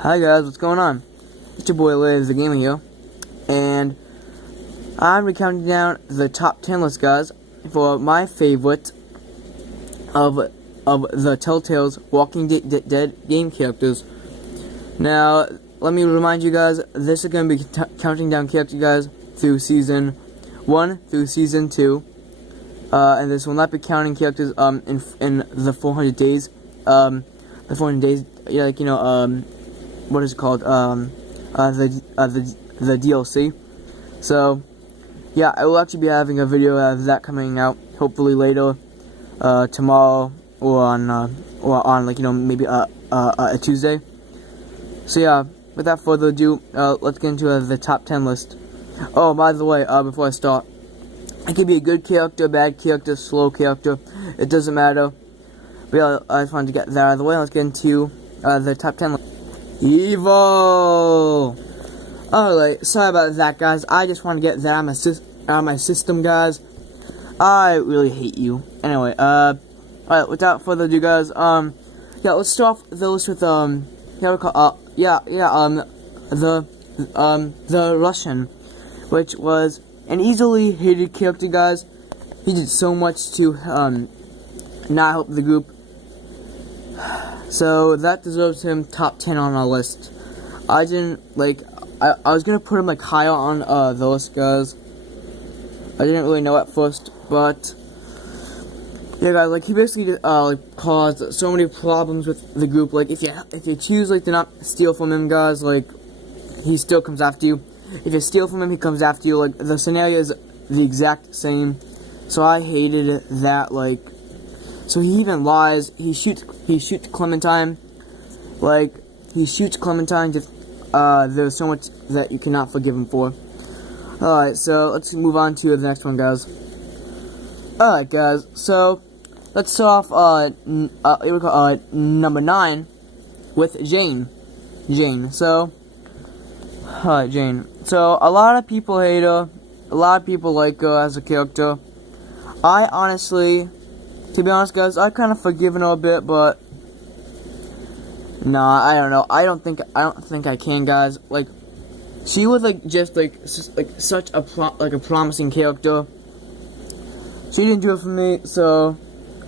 Hi guys, what's going on? It's your boy Liz, the gamer here, and I'm recounting down the top 10 list, guys, for my favorite of the Telltale's Walking Dead game characters. Now, let me remind you guys, this is going to be counting down characters, guys, through season 1 through season 2, and this will not be counting characters in the 400 days, yeah, like, you know, what is it called, the DLC. So, yeah, I will actually be having a video of that coming out, hopefully later, tomorrow, or on, like, you know, maybe, a Tuesday. So, yeah, without further ado, let's get into the top 10 list. Oh, by the way, before I start, it could be a good character, bad character, slow character, it doesn't matter. But yeah, I just wanted to get that out of the way. Let's get into, the top 10 list. Evil! Alright, sorry about that, guys. I just want to get that out of my system, guys. I really hate you. Anyway, alright, without further ado, guys, yeah, let's start off the list with, the Russian, which was an easily hated character, guys. He did so much to, not help the group. So, that deserves him top 10 on our list. I didn't, like, I was gonna put him, like, higher on, the list, guys. I didn't really know at first, but, yeah, guys, like, he basically, like, caused so many problems with the group. Like, if you choose, like, to not steal from him, guys, like, he still comes after you. If you steal from him, he comes after you. Like, the scenario is the exact same. So, I hated that, like, so he even lies. He shoots Clementine. Like, he shoots Clementine. Just there's so much that you cannot forgive him for. Alright, so let's move on to the next one, guys. Alright, guys. So let's start off number 9 with Jane. So, alright, Jane. So a lot of people hate her. A lot of people like her as a character. I honestly, to be honest, guys, I kind of forgiven her a bit, but nah, I don't know. I don't think I can, guys. Like, she was like such a promising character. She didn't do it for me, so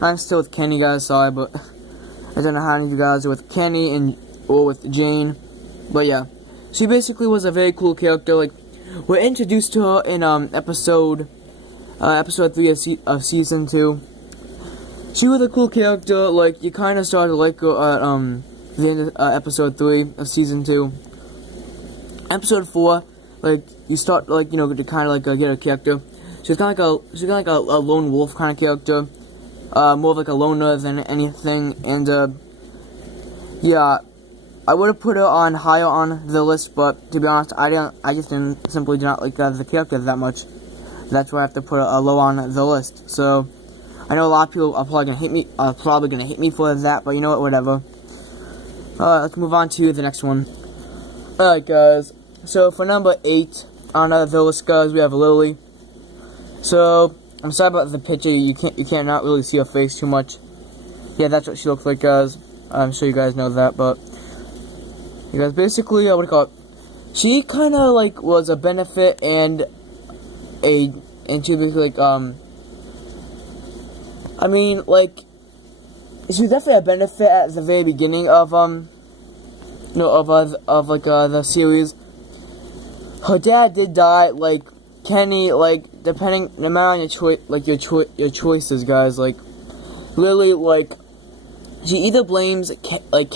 I'm still with Kenny, guys. Sorry, but I don't know how many of you guys are with Kenny or with Jane. But yeah, she basically was a very cool character. Like, we're introduced to her in episode 3 of season 2. She was a cool character. Like, you kind of started to like her at the end of episode 3 of season 2. Episode 4, like, you start, like, you know, to kind of like get a character. She's kind of like a lone wolf kind of character, more of like a loner than anything. And yeah, I would have put her on higher on the list, but to be honest, I just simply do not like the character that much. That's why I have to put her low on the list. So I know a lot of people are probably gonna hate me for that, but you know what, whatever. Let's move on to the next one. Alright, guys, so for number 8 on the list, guys, we have Lily. So I'm sorry about the picture, you can't not really see her face too much. Yeah, that's what she looks like, guys. I'm sure you guys know that, but you guys, basically, what do you call it? She kind of like was a benefit and she basically like I mean, like, she was definitely a benefit at the very beginning of the series. Her dad did die. Like, Kenny, like, no matter on your choices, guys. Like, Lily, like, she either blames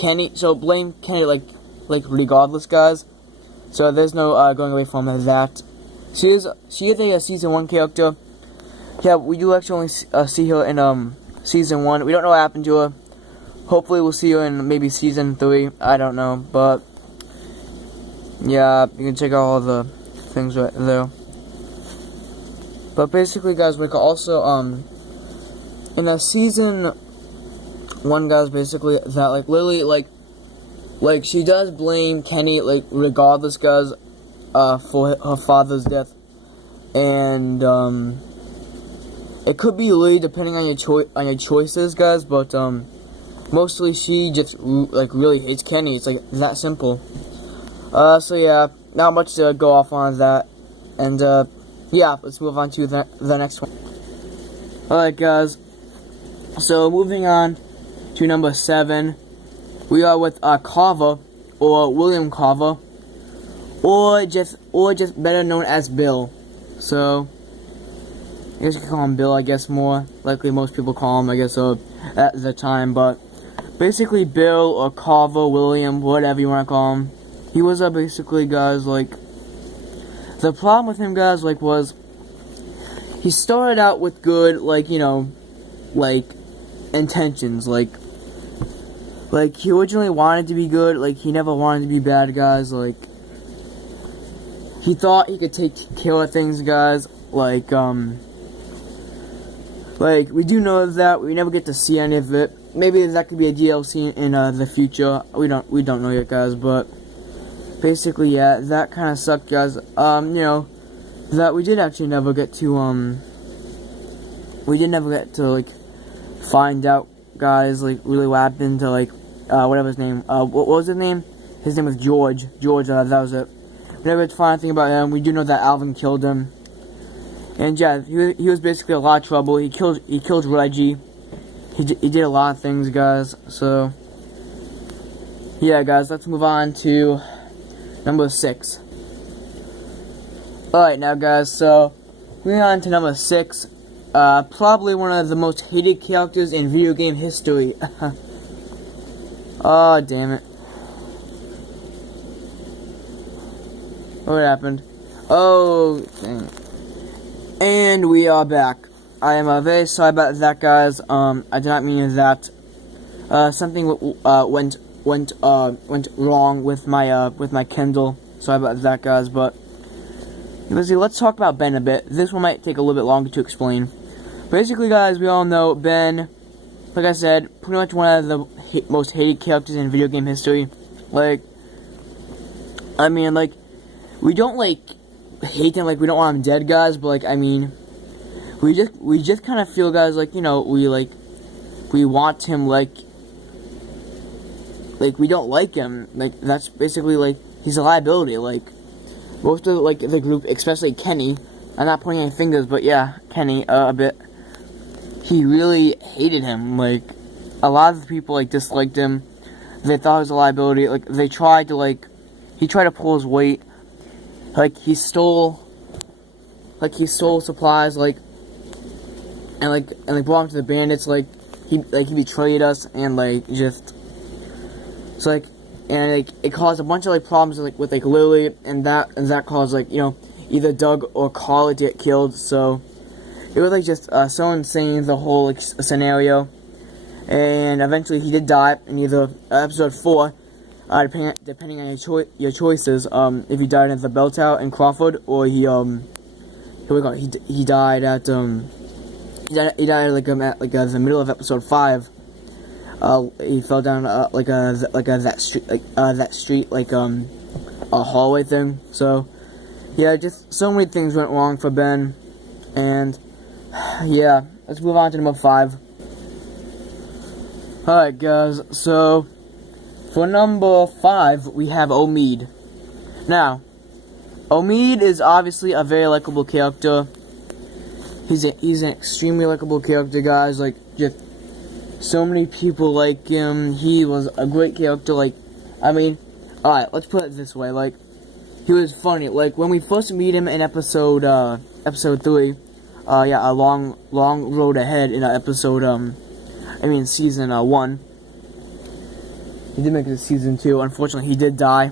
Kenny, so blame Kenny like regardless, guys. So there's no going away from that. She is a season 1 character. Yeah, we do actually only see her in season 1. We don't know what happened to her. Hopefully we'll see her in maybe season 3. I don't know, but yeah, you can check out all the things right there. But basically, guys, we can also in the season 1, guys, basically that like Lily like she does blame Kenny like regardless, guys, for her father's death, and it could be Lily depending on your choices, guys, but mostly she just like really hates Kenny. It's like that simple. So yeah, not much to go off on that, and yeah, let's move on to the next one. Alright guys, so moving on to number 7, we are with Carver, or William Carver, or just better known as Bill. So I guess you can call him Bill, I guess more likely most people call him, I guess, at the time, but basically Bill or Carver, William, whatever you want to call him, he was basically, guys, like, the problem with him, guys, like, was he started out with good, like, you know, like, intentions, like, he originally wanted to be good, like, he never wanted to be bad, guys, like, he thought he could take care of things, guys, like, we do know that, we never get to see any of it. Maybe that could be a DLC in the future, we don't know yet, guys, but basically, yeah, that kind of sucked, guys. You know, that we did actually never get to, like, find out, guys, like, really what happened to, like, whatever his name, what was his name? His name was George, that was it. We never get to find anything about him. We do know that Alvin killed him. And yeah, he was basically a lot of trouble. He killed Reggie. He did a lot of things, guys, so, yeah, guys, let's move on to number 6. Alright, now, guys, so, moving on to number 6, probably one of the most hated characters in video game history. Oh, damn it. What happened? Oh, dang. And we are back. I am very sorry about that, guys. I did not mean that. Something went wrong with my Kindle. Sorry about that, guys. But let's talk about Ben a bit. This one might take a little bit longer to explain. Basically, guys, we all know Ben, like I said, pretty much one of the most hated characters in video game history. Like, I mean, like, we don't like hate him, like, we don't want him dead, guys, but, like, I mean, we just kind of feel, guys, like, you know, we want him, like, we don't like him, like, that's basically, like, he's a liability, like, most of, like, the group, especially Kenny, I'm not pointing any fingers, but yeah, Kenny, a bit, he really hated him, like, a lot of the people, like, disliked him, they thought he was a liability, like, they tried to, like, he tried to pull his weight, like, he stole supplies, like, and brought them to the bandits, like, he betrayed us, and, like, just, so, like, and, like, it caused a bunch of, like, problems, like, with, like, Lily, and that caused, like, you know, either Doug or Carly to get killed, so, it was, like, just, so insane, the whole, like, scenario, and eventually he did die in either episode 4, depending on your choices, if he died at the bell tower in Crawford, or he died at, he died, like, at, like, the middle of episode 5, he fell down, that street, like, a hallway thing, so, yeah, just so many things went wrong for Ben, and, yeah, let's move on to number 5. Alright, guys, so, for number 5, we have Omid. Now, Omid is obviously a very likable character. He's an extremely likable character, guys, like, just, so many people like him. He was a great character, like, I mean, alright, let's put it this way, like, he was funny, like, when we first meet him in episode 3, yeah, a long road ahead in season 1, he did make it to season 2, unfortunately, he did die.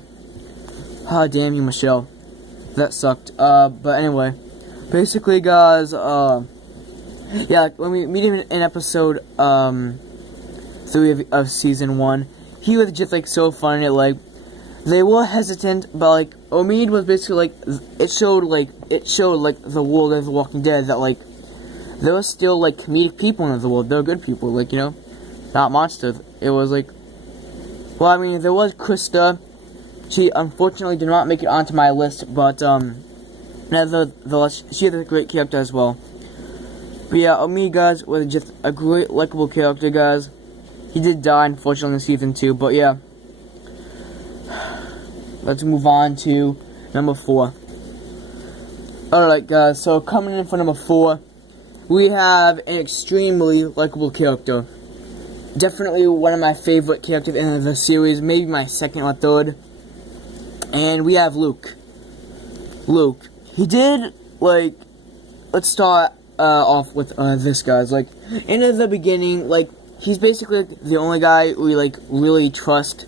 Ah, damn you, Michelle, that sucked, but anyway, basically, guys, yeah, when we meet him in episode 3 of season 1, he was just, like, so funny, like, they were hesitant, but, like, Omid was basically, like, it showed, like, the world of The Walking Dead, that, like, there were still, like, comedic people in the world, they were good people, like, you know, not monsters. It was, like, well, I mean, there was Krista, she unfortunately did not make it onto my list, but, nevertheless, she is a great character as well. But yeah, Omid, guys, was just a great, likable character, guys. He did die, unfortunately, in season 2, but yeah. Let's move on to number 4. Alright, guys, so coming in for number 4, we have an extremely likable character. Definitely one of my favorite characters in the series, maybe my second or third. And we have Luke. Luke. He did, like, let's start off with this, guys. Like, in the beginning, like, he's basically the only guy we, like, really trust.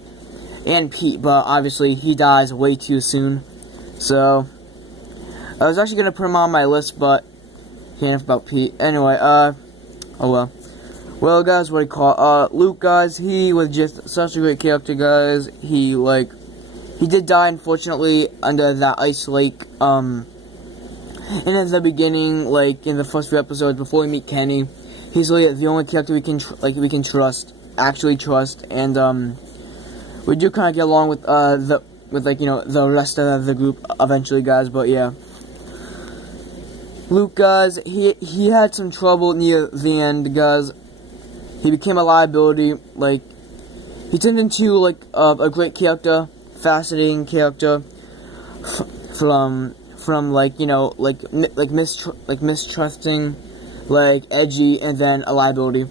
And Pete, but obviously he dies way too soon. So, I was actually going to put him on my list, but can't enough about Pete. Anyway, oh well. Well, guys, what do you call it? Luke, guys, he was just such a great character, guys. He did die, unfortunately, under that ice lake, and in the beginning, like, in the first few episodes, before we meet Kenny, he's really the only character we can actually trust, and, we do kind of get along with, the rest of the group eventually, guys, but yeah. Luke, guys, he had some trouble near the end, guys. He became a liability, like, he turned into, like, a great character, fascinating character, from like, you know, mistrusting, like, edgy, and then a liability.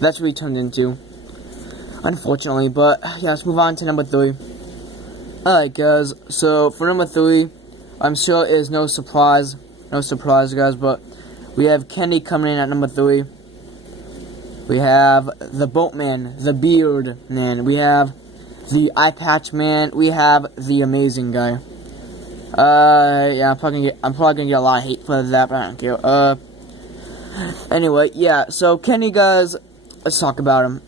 That's what he turned into, unfortunately, but, yeah, let's move on to number 3. Alright, guys, so, for number 3, I'm sure it is no surprise, guys, but we have Kenny coming in at number 3. We have the Boatman, the Beard Man. We have the Eye Patch Man. We have the Amazing Guy. Yeah, I'm probably gonna get a lot of hate for that, but I don't care. Anyway, yeah. So Kenny, guys, let's talk about him.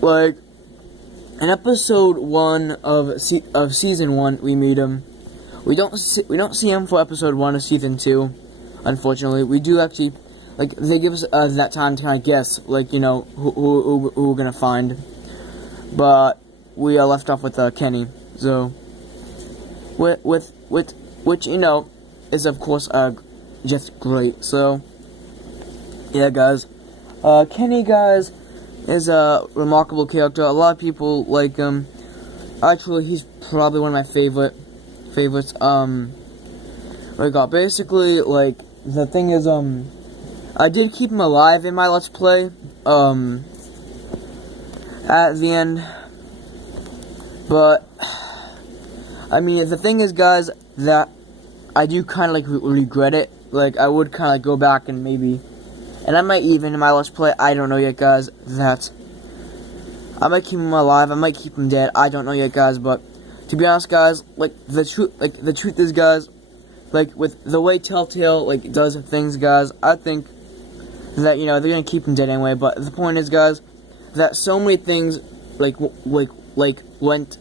Like, in episode 1 of season 1, we meet him. We don't see him for episode 1 of season 2. Unfortunately, we do actually. Like, they give us that time to kind of guess, like, you know, who we're gonna find. But we are left off with Kenny. So, which you know is of course just great. So, yeah, guys, Kenny, guys, is a remarkable character. A lot of people like him. Actually, he's probably one of my favorites. Basically, like, the thing is, I did keep him alive in my Let's Play, at the end, but, I mean, the thing is, guys, that I do kind of, like, regret it. Like, I would kind of go back and maybe, and I might even, in my Let's Play, I don't know yet, guys, that I might keep him alive, I might keep him dead, I don't know yet, guys, but, to be honest, guys, the truth is, guys, like, with the way Telltale, like, does things, guys, I think that, you know, they're gonna keep him dead anyway, but the point is, guys, that so many things, went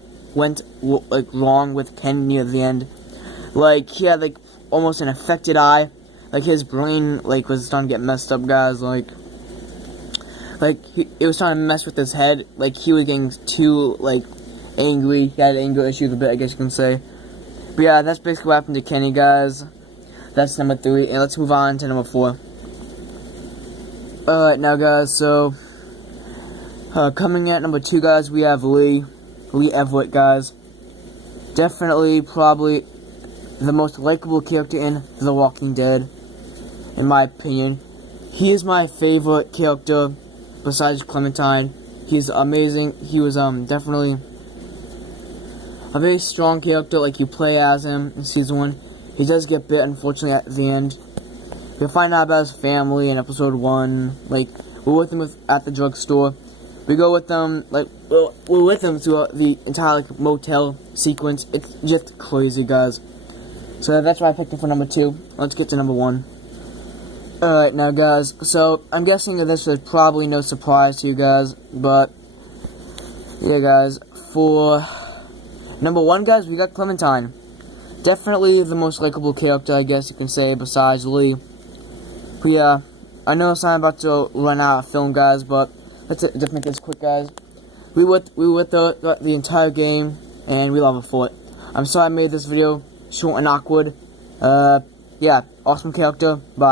wrong with Ken near the end. Like, he had, like, almost an affected eye, like, his brain, like, was starting to get messed up, guys, it was starting to mess with his head, like, he was getting too, like, angry, he had anger issues a bit, I guess you can say. But yeah, that's basically what happened to Kenny, guys. That's number 3, and let's move on to number 4. Alright, now, guys, so, coming at number 2, guys, we have Lee Everett, guys. Definitely, probably, the most likable character in The Walking Dead, in my opinion. He is my favorite character, besides Clementine. He's amazing. He was, definitely a very strong character, like, you play as him in season 1. He does get bit, unfortunately, at the end. You'll find out about his family in episode 1. Like, we're with him at the drugstore. We go with them, like, we're with him throughout the entire, like, motel sequence. It's just crazy, guys. So that's why I picked him for number 2. Let's get to number 1. Alright, now, guys, so I'm guessing that this is probably no surprise to you guys, but, yeah, guys, for number 1, guys, we got Clementine. Definitely the most likable character, I guess you can say, besides Lee. But yeah, I know I'm about to run out of film, guys, but let's just make this quick, guys. We with the entire game, and we love it for it. I'm sorry I made this video short and awkward. Yeah, awesome character. Bye.